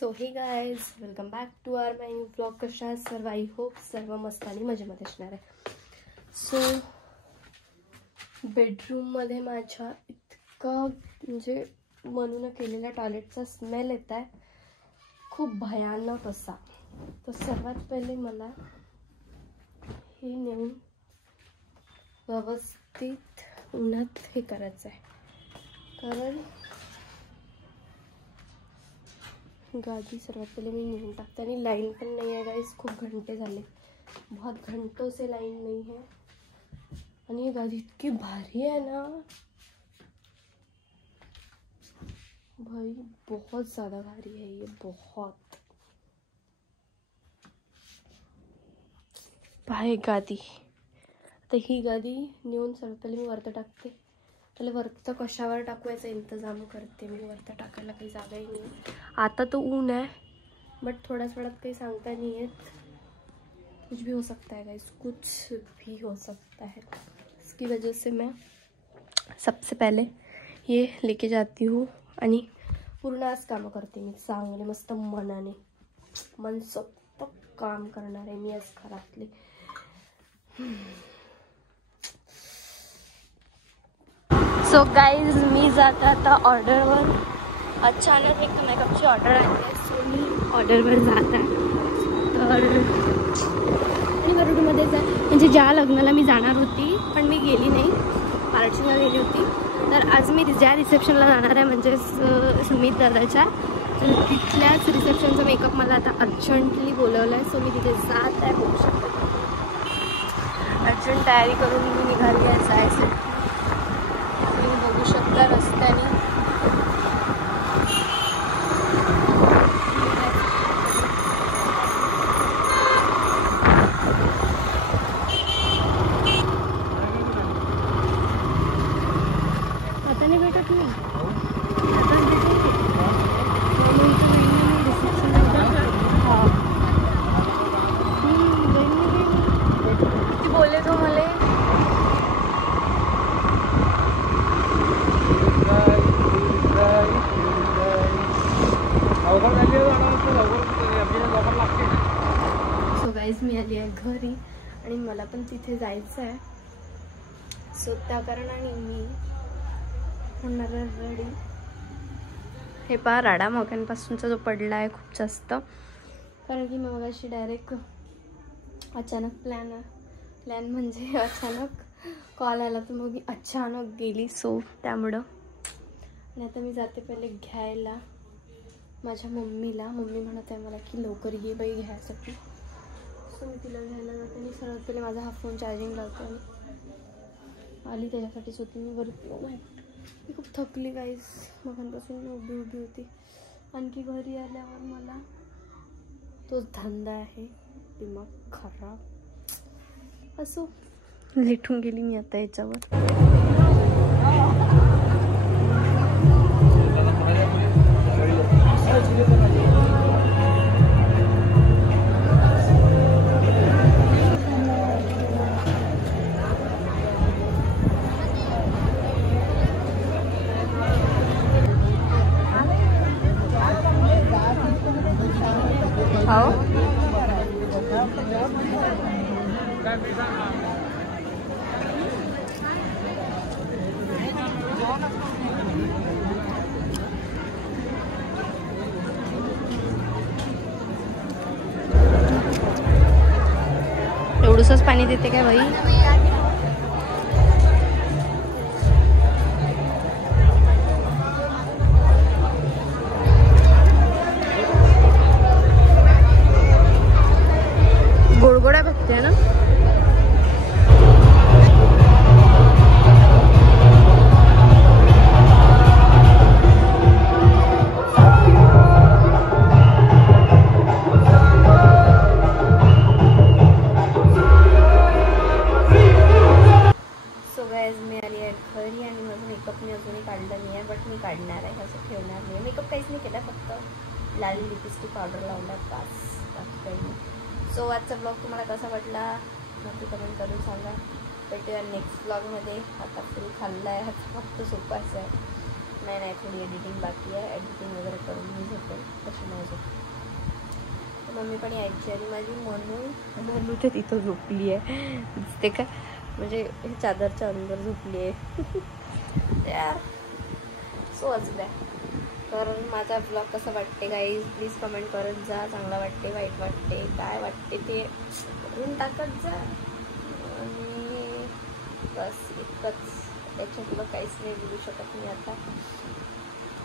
So hey guys, welcome back to our my new blog. कशा आहात सर्व? I hope सर्व मस्त आणि मजेमध्ये असणार आहे. सो बेडरूममध्ये माझ्या इतकं म्हणजे मनून केलेल्या टॉयलेटचा स्मेल येत आहे, खूप भयानक असा. तर सर्वात पहिले मला हे नेऊन व्यवस्थित उन्हात हे करायचं आहे, कारण गादी सर्वात पहले मी नेऊन टाकते. आणि लाईन पण नहीं है गाइस, खूप घंटे झाले, बहुत घंटों से लाइन नहीं है. आणि ये गादी इतकी भारी है ना भाई, बहुत ज़्यादा भारी है ये, बहुत भाई गादी. तर ही गादी नेऊन सर्वात पहिले मी वरती टाकते. पहिले वरती कशावर टाकू याचा इंतजाम करते मी. वरती टाकायला काही जागाही नाही. आता तो ऊन है, बट थोड्याच वेळात काही सांगता नहीं है. कुछ भी हो सकता है गाइस, कुछ भी हो सकता है. इसकी वजह से मैं सबसे पहले ये लेके जाती हूँ आणि पूर्ण आज काम करते मी चांगले मस्त मनाने. मनसोक्त काम करणार आहे मी आज घरातले. सो गाइज, मी जाते आता ऑर्डरवर. अचानक एक मेकअपची ऑर्डर आली आहे, सो मी ऑर्डरवर जात आहे. तर मी वरुडमध्येच आहे, म्हणजे ज्या लग्नाला मी जाणार होती पण मी गेली नाही, पार्टीला गेली होती. तर आज मी ज्या रिसेप्शनला जाणार आहे, म्हणजे सुमित दादाच्या, तर तिथल्याच रिसेप्शनचा मेकअप मला आता अर्जंटली बोलवलं आहे. सो मी तिथे जात आहे. होऊ शकते अर्जंट तयारी करून मी निघाली आहे जायसाठी. तुम्ही बघू शकता रस्त्याने आता नाही भेटत नाही. बोले तो मले सो गाईज, मी आली आहे घरी आणि मला पण तिथे जायचं आहे. सो त्या कारणाने मी होणार रेडी. हे पहा, राडा मोक्यांपासूनचा जो पडला आहे खूप जास्त, कारण की मग अशी डायरेक्ट अचानक प्लॅन म्हणजे अचानक कॉल आला, तर मग मी अचानक गेली. सो त्यामुळं. आणि आता मी जाते पहिले घ्यायला माझ्या मम्मीला. मम्मी म्हणत आहे मला की लवकर ये बाई घ्यायसाठी. सो मी तिला घ्यायला जाते आणि सर्वात पहिले माझा हा फोन चार्जिंग लावते. आणि आली त्याच्यासाठीच होती मी वरती. मी खूप थकली गाईस, मगांपासून मी उभी होती. आणखी घरी आल्यावर मला तोच धंदा आहे, दिमाग खराब. असो, लेटून गेली मी आता याच्यावर. एवढंच पाणी देते काय बाई? गोडगोड्या बघते ना. मी आली आहे घरी आणि माझं मेकअप मी अजूनही काढलं नाही आहे, बट मी काढणार आहे. असं ठेवणार नाही. मेकअप काहीच नाही केला, फक्त लाली लिपस्टिक पावडर लावला बस, बाकी काही नाही. सो आजचा ब्लॉग तुम्हाला कसा वाटला नक्की कमेंट करून सांगा. भेटूया नेक्स्ट ब्लॉगमध्ये. आता फुल खाल्ला आहे, आता फक्त सोपं असं आहे. नाही थोडी एडिटिंग बाकी आहे. एडिटिंग वगैरे करून मी घेते, तशी माझी अजून मम्मी पण यायची आणि माझी मनू तर तिथं झोपली आहे, दिसते का, म्हणजे चादरच्या अंदर झोपली आहे यार. सो असू द्या. तर माझा ब्लॉग कसा वाटते गाईज प्लीज कमेंट करत जा. चांगला वाटते, वाईट वाटते, काय वाटते ते करून टाकत जा. आणि बस इतकंच, त्याच्यातलं काहीच नाही बोलू शकत मी आता.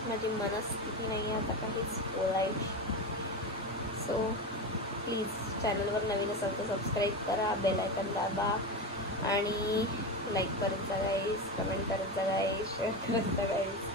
माझी मनस्थिती नाही आहे आता काहीच बोलायची. सो प्लीज चॅनलवर नवीन असाल तर सबस्क्राईब करा, बेल आयकॉन दाबा आणि लाईक करत जा गाईज, कमेंट करत जा गाईज, शेअर करत जा गाईज.